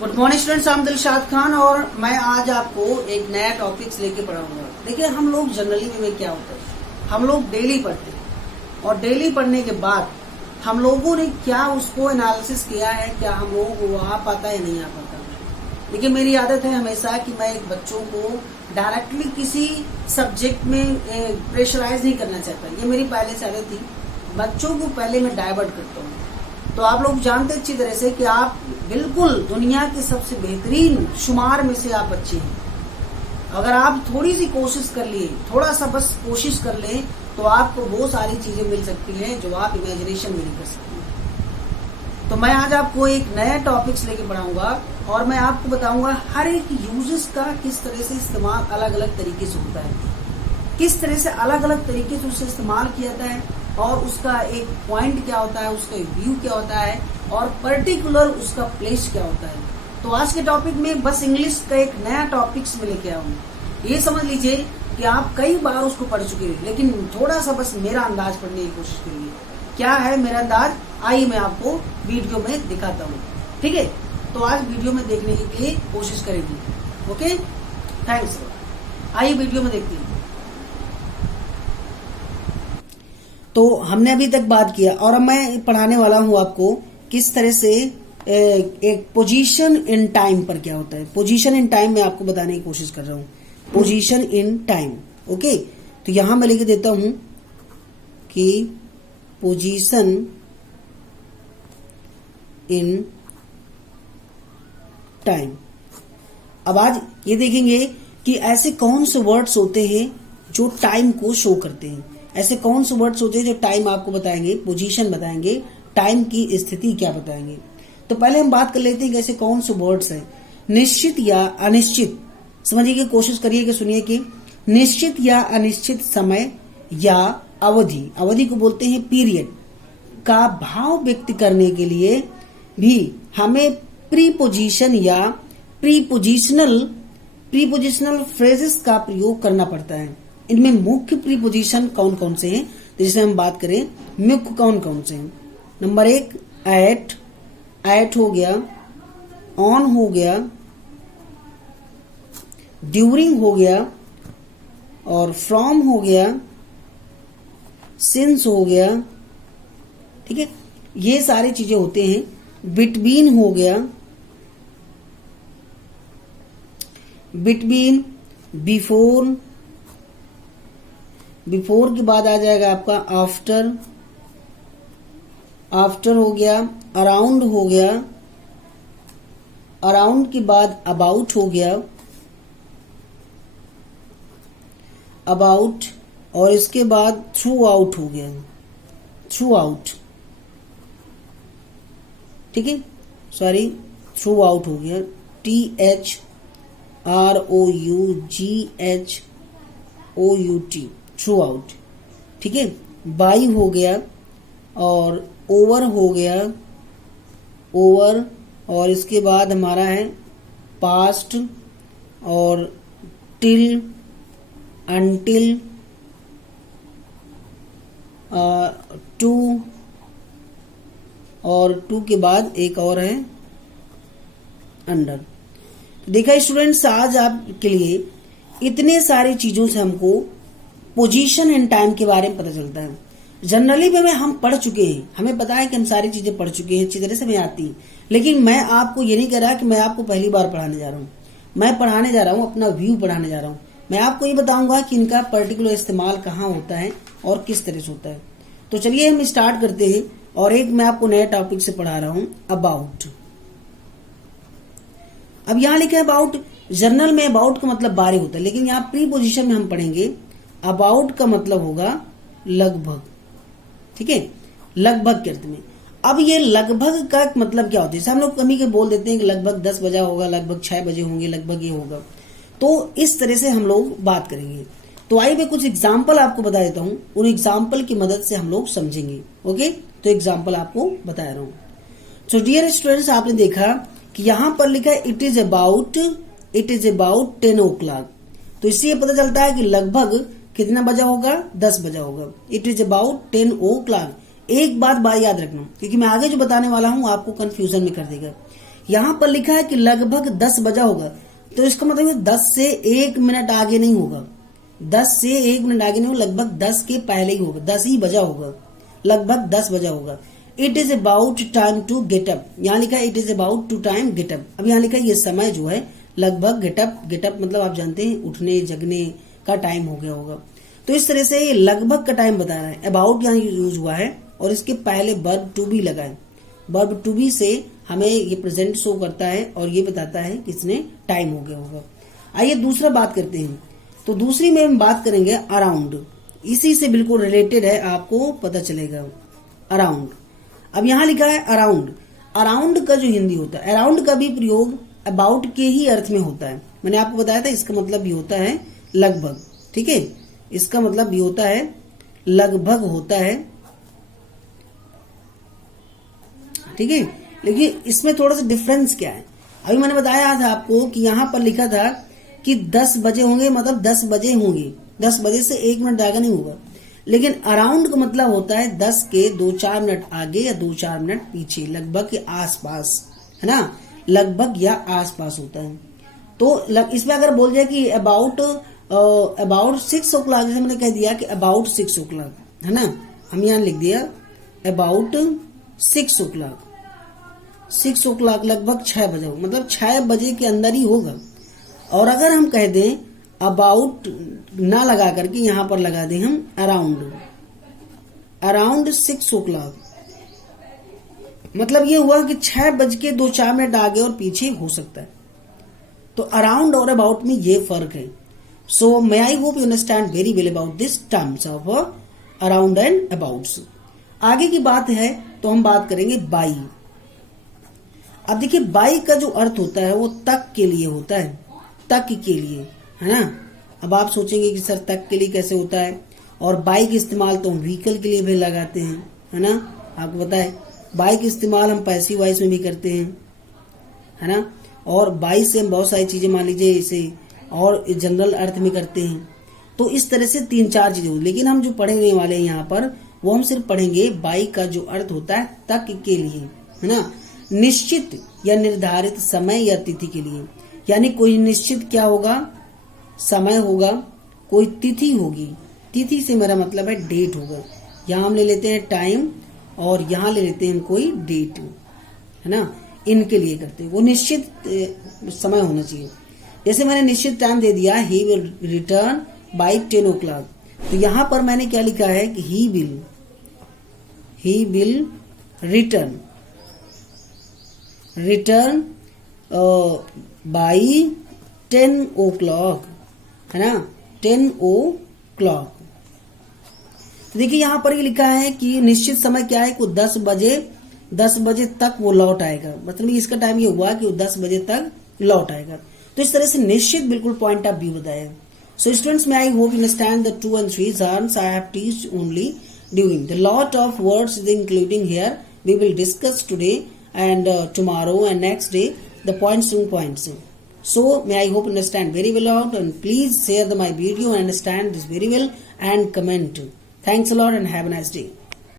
Good morning students, I am Dilshad Khan और मैं आज आपको एक नया टॉपिक्स लेके पढ़ाऊंगा। देखिए, हम लोग जनरली में क्या होता है, हम लोग डेली पढ़ते हैं और डेली पढ़ने के बाद हम लोगों ने क्या उसको एनालिसिस किया है, क्या हम लोगों को आ पाता है नहीं आ पाता है। देखिए, मेरी आदत है हमेशा कि मैं एक बच्चों को डायरेक्टली किसी सब्जेक्ट में प्रेशराइज नहीं करना चाहता। ये मेरी पहले से आदत थी, बच्चों को पहले मैं डाइवर्ट करता हूँ। तो आप लोग जानते अच्छी तरह से कि आप बिल्कुल दुनिया के सबसे बेहतरीन शुमार में से आप बच्चे हैं। अगर आप थोड़ी सी कोशिश कर लिए, थोड़ा सा बस कोशिश कर लें, तो आपको वो सारी चीजें मिल सकती हैं जो आप इमेजिनेशन में नहीं कर सकते। तो मैं आज आपको एक नया टॉपिक्स लेके पढ़ाऊंगा और मैं आपको बताऊंगा हर एक यूजेस का किस तरह से इस्तेमाल अलग अलग तरीके से होता है, किस तरह से अलग अलग तरीके से उसे इस्तेमाल किया जाता है और उसका एक पॉइंट क्या होता है, उसका एक व्यू क्या होता है और पर्टिकुलर उसका प्लेस क्या होता है। तो आज के टॉपिक में बस इंग्लिश का एक नया टॉपिक्स में लेके आऊंगा। ये समझ लीजिए कि आप कई बार उसको पढ़ चुके हैं, लेकिन थोड़ा सा बस मेरा अंदाज पढ़ने की कोशिश करिए। क्या है मेरा अंदाज, आइए मैं आपको वीडियो में दिखाता हूँ। ठीक है, तो आज वीडियो में देखने के लिए कोशिश करेंगे। Okay, thanks. आइए वीडियो में देखते हैं। तो हमने अभी तक बात किया और अब मैं पढ़ाने वाला हूं आपको किस तरह से एक पोजीशन इन टाइम पर क्या होता है। पोजीशन इन टाइम मैं आपको बताने की कोशिश कर रहा हूं, पोजीशन इन टाइम। ओके, तो यहां मैं लिख देता हूं कि पोजीशन इन टाइम। अब आज ये देखेंगे कि ऐसे कौन से वर्ड्स होते हैं जो टाइम को शो करते हैं, ऐसे कौन से वर्ड्स होते हैं जो टाइम आपको बताएंगे, पोजीशन बताएंगे, टाइम की स्थिति क्या बताएंगे। तो पहले हम बात कर लेते हैं कि ऐसे कौन से वर्ड्स हैं। निश्चित या अनिश्चित, समझिए कि कोशिश करिए कि सुनिए कि निश्चित या अनिश्चित समय या अवधि, अवधि को बोलते हैं पीरियड, का भाव व्यक्त करने के लिए भी हमें प्रीपोजिशन या प्रीपोजिशनल फ्रेजेस का प्रयोग करना पड़ता है। इनमें मुख्य प्रीपोजिशन कौन कौन से हैं, जिसे हम बात करें मुख्य कौन कौन से हैं। नंबर 1 एट, एट हो गया, ऑन हो गया, ड्यूरिंग हो गया और फ्रॉम हो गया, सिंस हो गया। ठीक है, ये सारी चीजें होते हैं। बिटवीन हो गया, बिटवीन, बिफोर, बिफोर के बाद आ जाएगा आपका आफ्टर, आफ्टर हो गया, अराउंड हो गया, अराउंड के बाद अबाउट हो गया, अबाउट, और इसके बाद थ्रू आउट हो गया, थ्रू आउट। ठीक है, सॉरी, थ्रू आउट हो गया, THROUGHOUT, थ्रू आउट। ठीक है, बाई हो गया और ओवर हो गया, ओवर, और इसके बाद हमारा है पास्ट और टिल, अनटिल, टू, और टू के बाद एक और है अंडर। देखा स्टूडेंट्स, आज आपके लिए इतने सारी चीजों से हमको पोजीशन एंड टाइम के बारे में पता चलता है। जनरली में हम पढ़ चुके हैं, हमें पता है कि हम सारी चीजें पढ़ चुके हैं, अच्छी तरह से हमें आती है। लेकिन मैं आपको ये नहीं कह रहा कि मैं आपको पहली बार पढ़ाने जा रहा हूँ। मैं पढ़ाने जा रहा हूँ, अपना व्यू पढ़ाने जा रहा हूँ। मैं आपको ये बताऊंगा कि इनका पर्टिकुलर इस्तेमाल कहाँ होता है और किस तरह से होता है। तो चलिए हम स्टार्ट करते हैं और एक मैं आपको नए टॉपिक से पढ़ा रहा हूँ, अबाउट। अब यहाँ लिखा है अबाउट। जर्नल में अबाउट का मतलब बारे होता है, लेकिन यहाँ प्री पोजिशन में हम पढ़ेंगे अबाउट का मतलब होगा लगभग। ठीक है, लगभग के अर्थ में। अब ये लगभग का मतलब क्या होता है, जैसे हम लोग कभी के बोल देते हैं कि लगभग 10 बजा होगा, लगभग 6 बजे होंगे, लगभग ये होगा। तो इस तरह से हम लोग बात करेंगे। तो आइए मैं कुछ एग्जाम्पल आपको बता देता हूं, उन एग्जाम्पल की मदद से हम लोग समझेंगे। ओके, तो एग्जाम्पल आपको बता रहा हूं। सो डियर स्टूडेंट्स, आपने देखा कि यहां पर लिखा है इट इज अबाउट 10 o'clock। तो इससे ये पता चलता है कि लगभग कितना बजा होगा, 10 बजा होगा। It is about 10 o'clock। एक बात याद रखना, क्योंकि मैं आगे जो बताने वाला हूं आपको कंफ्यूजन में कर देगा। यहाँ पर लिखा है कि लगभग 10 बजा होगा, तो इसका मतलब 10 से 1 मिनट आगे नहीं होगा, 10 से 1 मिनट आगे नहीं होगा, लगभग 10 के पहले ही होगा, 10 ही बजा होगा, लगभग 10 बजा होगा। It is about time to get up, यहाँ लिखा है it is about to time get up. अब यहाँ लिखा है ये समय जो है लगभग गेट अप मतलब आप जानते हैं उठने जगने का टाइम हो गया होगा। तो इस तरह से ये लगभग का टाइम बता रहा है। अबाउट यहाँ यूज हुआ है और इसके पहले वर्ब टू बी लगा है। वर्ब टू बी से हमें ये प्रेजेंट शो करता है और ये बताता है किसने टाइम हो गया होगा। आइए दूसरा बात करते हैं। तो दूसरी में हम बात करेंगे अराउंड, इसी से बिल्कुल रिलेटेड है, आपको पता चलेगा अराउंड। अब यहाँ लिखा है अराउंड, अराउंड का जो हिंदी होता है, अराउंड का भी प्रयोग अबाउट के ही अर्थ में होता है। मैंने आपको बताया था इसका मतलब भी होता है लगभग, ठीक है, इसका मतलब भी होता है लगभग होता है, ठीक है। लेकिन इसमें थोड़ा सा डिफरेंस क्या है, अभी मैंने बताया था आपको कि यहाँ पर लिखा था कि 10 बजे होंगे, मतलब 10 बजे होंगे, 10 बजे से 1 मिनट आगे नहीं होगा। लेकिन अराउंड का मतलब होता है 10 के 2-4 मिनट आगे या 2-4 मिनट पीछे, लगभग के आसपास, है ना, लगभग या आसपास होता है। तो इसमें अगर बोल जाए कि अबाउट 6 o'clock, जैसे मैंने कह दिया कि अबाउट 6 o'clock, है ना, हम यहाँ लिख दिया अबाउट 6 o'clock, 6 o'clock लगभग 6 बजे होगा, मतलब 6 बजे के अंदर ही होगा। और अगर हम कह दें अबाउट ना लगा करके यहाँ पर लगा दें हम अराउंड 6 o'clock, मतलब ये हुआ कि 6 बज के 2-4 मिनट आगे और पीछे हो सकता है। तो अराउंड और अबाउट में ये फर्क है। So may I hope you understand very well about this terms of around and abouts. आगे की बात है तो हम बात करेंगे बाई। अब देखिए बाई का जो अर्थ होता है वो तक के लिए होता है, तक के लिए, है ना। अब आप सोचेंगे कि सर तक के लिए कैसे होता है, और बाई का इस्तेमाल तो हम व्हीकल के लिए भी लगाते हैं, है ना। आपको पता है बाई का इस्तेमाल हम पैसिव वॉइस में भी करते हैं, है ना। और बाई से हम बहुत सारी चीजें, मान लीजिए इसे और जनरल अर्थ में करते हैं। तो इस तरह से 3-4 चीजें, लेकिन हम जो पढ़ने वाले हैं यहाँ पर वो हम सिर्फ पढ़ेंगे बाई का जो अर्थ होता है तक के लिए, है ना, निश्चित या निर्धारित समय या तिथि के लिए। यानी कोई निश्चित क्या होगा, समय होगा, कोई तिथि होगी, तिथि से मेरा मतलब है डेट होगा। यहाँ हम ले लेते हैं टाइम और यहाँ ले लेते हैं कोई डेट, है ना, इनके लिए करते हैं। वो निश्चित समय होना चाहिए। जैसे मैंने निश्चित टाइम दे दिया, he will return bye 10 o'clock, तो यहाँ पर मैंने क्या लिखा है कि he will return bye 10 o'clock, है ना, 10 o'clock। तो देखिए यहाँ पर ये लिखा है कि निश्चित समय क्या है, को 10 बजे तक वो लौट आएगा, मतलब इसका टाइम ये हुआ कि वो 10 बजे तक लौट आएगा। तो इस तरह से निश्चित बिल्कुल पॉइंट ऑफ व्यू बताया। So students, may I hope you understand the 2 and 3 terms I have teached only during the lot of words including here we will discuss today and tomorrow and next day the points. So may I hope you understand very well out, and please share my video and understand this very well and comment. Thanks a lot and have a nice day.